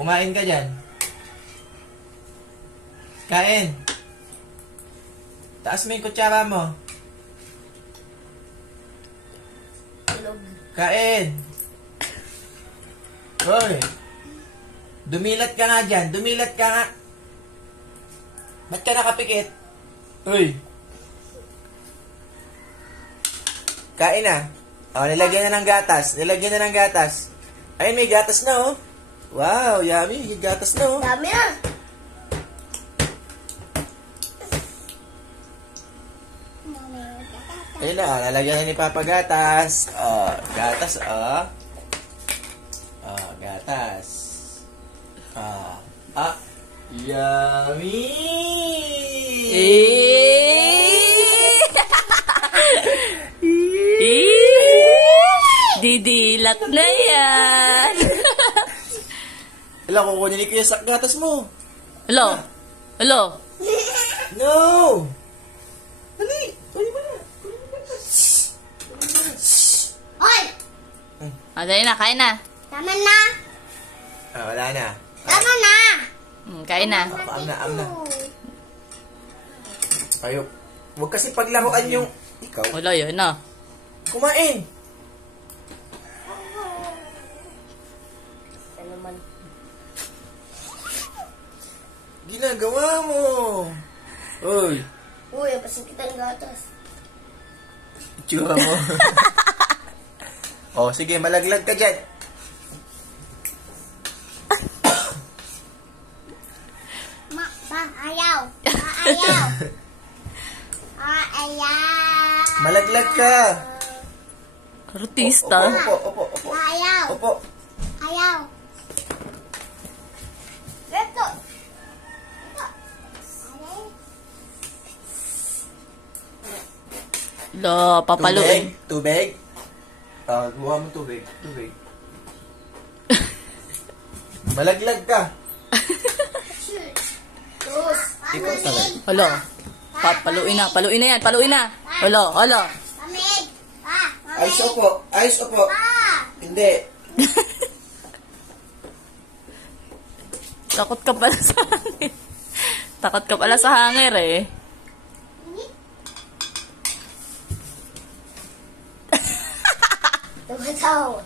Kumain ka dyan. Kain. Taas mo yung kutsara mo. Kain. Hoy. Dumilat ka nga dyan. Dumilat ka nga. Ba't ka nakapikit? Uy. Kain na. O, nilagyan na ng gatas. Nilagyan na ng gatas. Ayun, may gatas na, oh. Wow, yummy. May gatas na, oh. Dami na. Ayun na, lalagyan na ni Papa gatas. Oh, gatas, oh. Oh, gatas. Yummy! Didilat na yan. Alam, kukunin ko yung sak gatas mo. Hello? Hello? No! Dali! Kunin mo na. Hoy! Dali na, kain na. Tama na. Wala na. Tama na. Kain na. Am na. Ayok. Huwag kasi paglaruan yung... Ikaw. Wala yun, no? Kumain! Ginagawa mo! Uy! Uy, pasin kita ng gatas. Itsura mo. Oh, sige, malaglag ka dyan. Ayaw. Ayaw. Ayaw. Malaglag ka. Artista. Opo. Ayaw. Opo. Ayaw. Ito. Lo, papaluin. Tubig? Buha mo tubig. Malaglag ka. Ikaw talaga. Alo. Paluin na yan. Paluin na. Alo. Pamig. Ayos opo. Hindi. Takot ka pala sa hangin. Takot ka pala sa hangin, eh. Tumataw.